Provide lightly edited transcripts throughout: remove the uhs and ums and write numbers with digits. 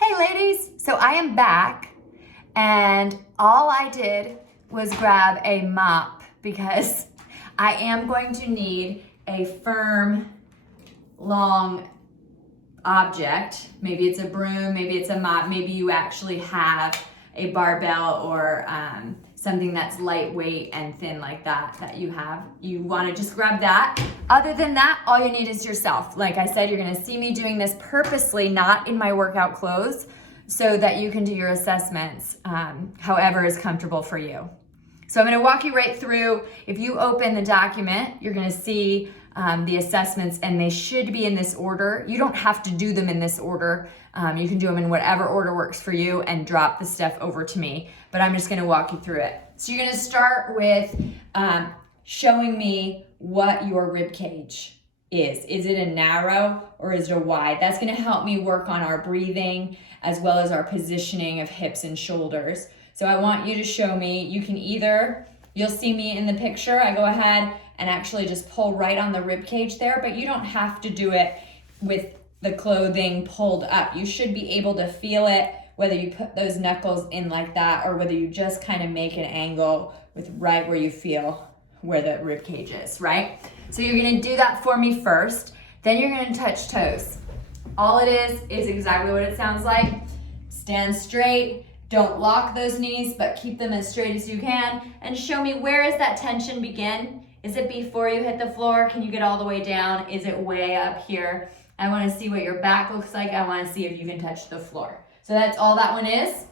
Hey ladies, so I am back and all I did was grab a mop because I am going to need a firm, long object. Maybe it's a broom, maybe it's a mop, maybe you actually have a barbell or something that's lightweight and thin like that you have. You want to just grab that. Other than that, all you need is yourself. Like I said, you're going to see me doing this purposely, not in my workout clothes, so that you can do your assessments however is comfortable for you. So I'm going to walk you right through. If you open the document, you're going to see the assessments, and they should be in this order. You don't have to do them in this order. You can do them in whatever order works for you and drop the stuff over to me, but I'm just going to walk you through it. So you're going to start with showing me what your rib cage is. Is it a narrow or is it a wide? That's going to help me work on our breathing as well as our positioning of hips and shoulders. So I want you to show me. You can either, you'll see me in the picture, I go ahead and actually just pull right on the rib cage there, but you don't have to do it with the clothing pulled up. You should be able to feel it, whether you put those knuckles in like that or whether you just kind of make an angle with right where you feel where the rib cage is, right? So you're gonna do that for me first. Then you're gonna touch toes. All it is exactly what it sounds like. Stand straight. Don't lock those knees, but keep them as straight as you can. And show me, where is that tension begin? Is it before you hit the floor? Can you get all the way down? Is it way up here? I wanna see what your back looks like. I wanna see if you can touch the floor. So that's all that one is.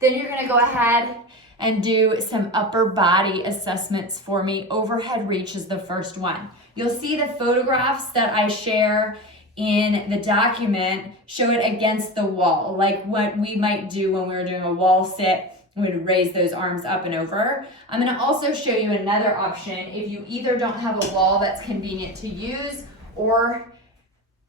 Then you're gonna go ahead and do some upper body assessments for me. Overhead reach is the first one. You'll see the photographs that I share in the document show it against the wall, like what we might do when we were doing a wall sit. We would raise those arms up and over. I'm gonna also show you another option if you either don't have a wall that's convenient to use or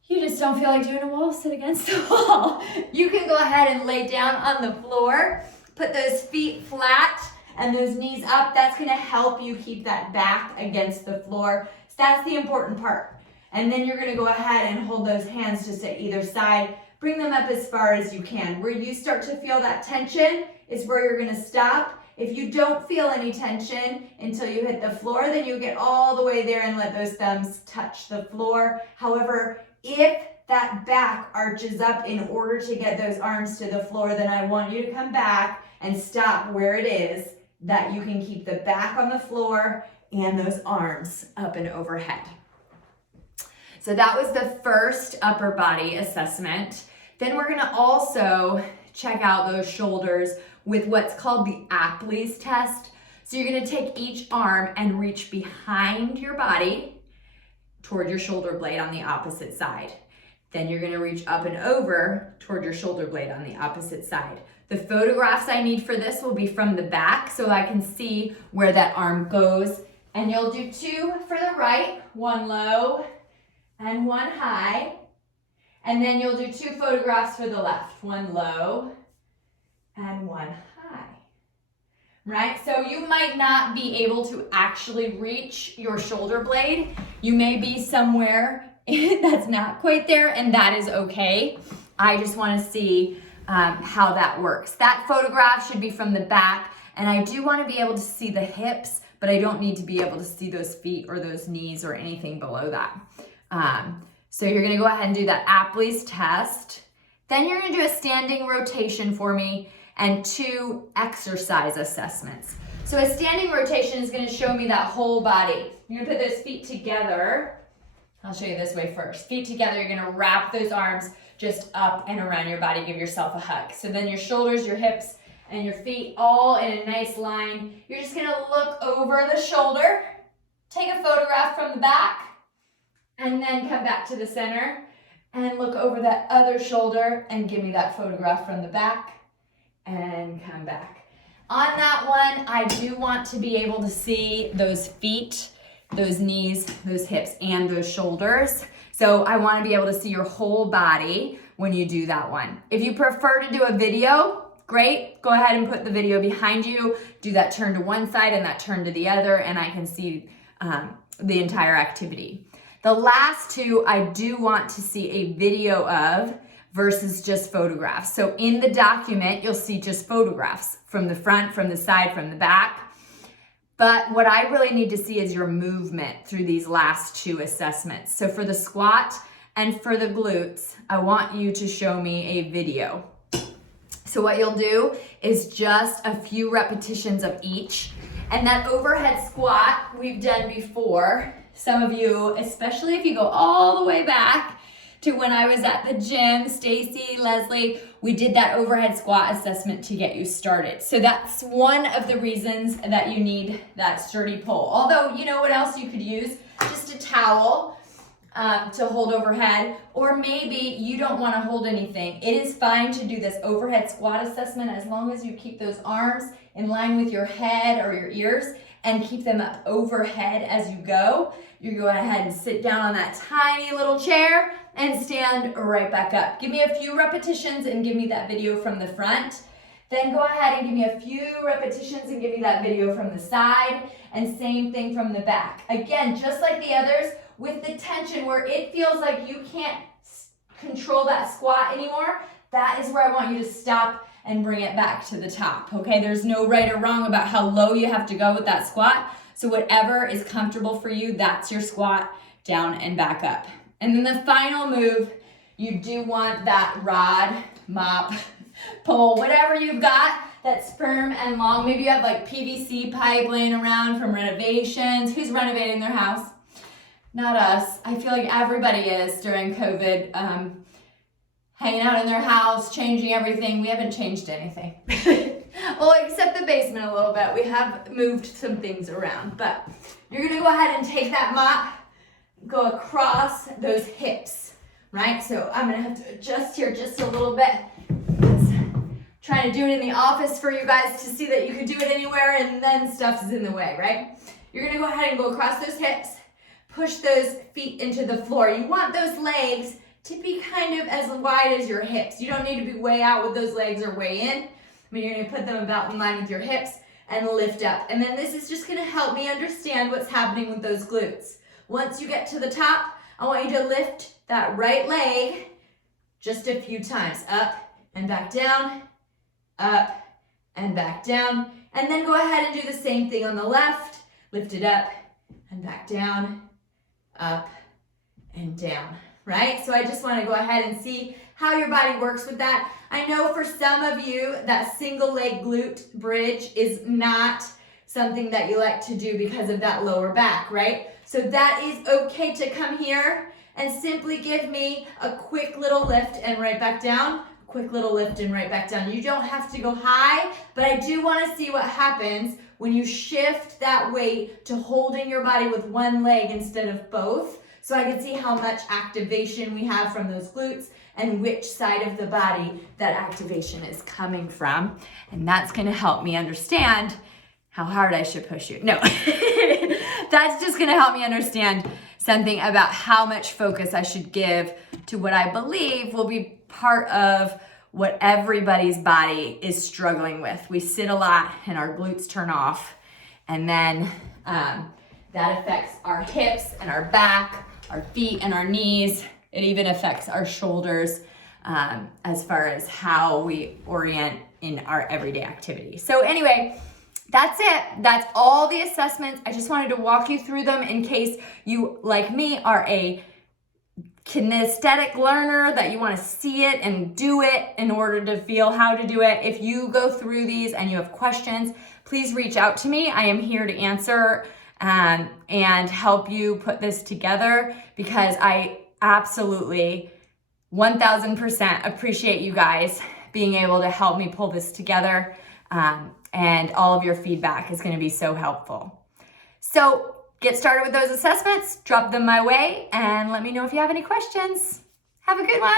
you just don't feel like doing a wall sit against the wall. You can go ahead and lay down on the floor, put those feet flat and those knees up. That's gonna help you keep that back against the floor. So that's the important part. And then you're gonna go ahead and hold those hands just at either side. Bring them up as far as you can. Where you start to feel that tension is where you're gonna stop. If you don't feel any tension until you hit the floor, then you get all the way there and let those thumbs touch the floor. However, if that back arches up in order to get those arms to the floor, then I want you to come back and stop where it is that you can keep the back on the floor and those arms up and overhead. So that was the first upper body assessment. Then we're gonna also check out those shoulders with what's called the Apley's test. So you're gonna take each arm and reach behind your body toward your shoulder blade on the opposite side. Then you're gonna reach up and over toward your shoulder blade on the opposite side. The photographs I need for this will be from the back so I can see where that arm goes. And you'll do two for the right, one low and one high. And then you'll do two photographs for the left, one low and one high. Right? So you might not be able to actually reach your shoulder blade. You may be somewhere that's not quite there, and that is okay. I just want to see how that works. That photograph should be from the back, and I do want to be able to see the hips, but I don't need to be able to see those feet or those knees or anything below that. So you're going to go ahead and do that Apley's test. Then you're going to do a standing rotation for me and two exercise assessments. So a standing rotation is going to show me that whole body. You're going to put those feet together. I'll show you this way first. Feet together, you're going to wrap those arms just up and around your body. Give yourself a hug. So then your shoulders, your hips, and your feet all in a nice line. You're just going to look over the shoulder, take a photograph from the back, and then come back to the center and look over that other shoulder and give me that photograph from the back and come back. On that one, I do want to be able to see those feet, those knees, those hips, and those shoulders. So I want to be able to see your whole body when you do that one. If you prefer to do a video, great. Go ahead and put the video behind you. Do that turn to one side and that turn to the other, and I can see the entire activity. The last two I do want to see a video of versus just photographs. So in the document, you'll see just photographs from the front, from the side, from the back. But what I really need to see is your movement through these last two assessments. So for the squat and for the glutes, I want you to show me a video. So what you'll do is just a few repetitions of each. And that overhead squat we've done before. Some of you, especially if you go all the way back to when I was at the gym, Stacy, Leslie, we did that overhead squat assessment to get you started. So that's one of the reasons that you need that sturdy pole. Although, you know what else you could use? Just a towel to hold overhead, or maybe you don't want to hold anything. It is fine to do this overhead squat assessment as long as you keep those arms in line with your head or your ears and keep them up overhead as you go. You go ahead and sit down on that tiny little chair and stand right back up. Give me a few repetitions and give me that video from the front. Then go ahead and give me a few repetitions and give me that video from the side, and same thing from the back. Again, just like the others, with the tension where it feels like you can't control that squat anymore, that is where I want you to stop and bring it back to the top, okay? There's no right or wrong about how low you have to go with that squat. So whatever is comfortable for you, that's your squat, down and back up. And then the final move, you do want that rod, mop, pole, whatever you've got that's firm and long. Maybe you have like PVC pipe laying around from renovations. Who's renovating their house? Not us. I feel like everybody is during COVID, hanging out in their house, changing everything. We haven't changed anything. Well, except the basement a little bit. We have moved some things around, but you're gonna go ahead and take that mop, go across those hips, right? So I'm gonna have to adjust here just a little bit. Trying to do it in the office for you guys to see that you could do it anywhere, and then stuff is in the way, right? You're gonna go ahead and go across those hips, push those feet into the floor. You want those legs to be kind of as wide as your hips. You don't need to be way out with those legs or way in. I mean, you're gonna put them about in line with your hips and lift up. And then this is just gonna help me understand what's happening with those glutes. Once you get to the top, I want you to lift that right leg just a few times. Up and back down, up and back down. And then go ahead and do the same thing on the left. Lift it up and back down, up and down, right? So I just want to go ahead and see how your body works with that. I know for some of you that single leg glute bridge is not something that you like to do because of that lower back, right? So that is okay to come here and simply give me a quick little lift and right back down, quick little lift and right back down. You don't have to go high, but I do want to see what happens when you shift that weight to holding your body with one leg instead of both, so I can see how much activation we have from those glutes and which side of the body that activation is coming from. And that's gonna help me understand how hard I should push you. No, that's just gonna help me understand something about how much focus I should give to what I believe will be part of what everybody's body is struggling with. We sit a lot and our glutes turn off, and then that affects our hips and our back, our feet and our knees. It even affects our shoulders as far as how we orient in our everyday activity. So anyway, that's it. That's all the assessments. I just wanted to walk you through them in case you, like me, are a kinesthetic learner, that you want to see it and do it in order to feel how to do it. If you go through these and you have questions, please reach out to me. I am here to answer and help you put this together, because I absolutely 1000% appreciate you guys being able to help me pull this together, and all of your feedback is going to be so helpful. So get started with those assessments, drop them my way, and let me know if you have any questions. Have a good one.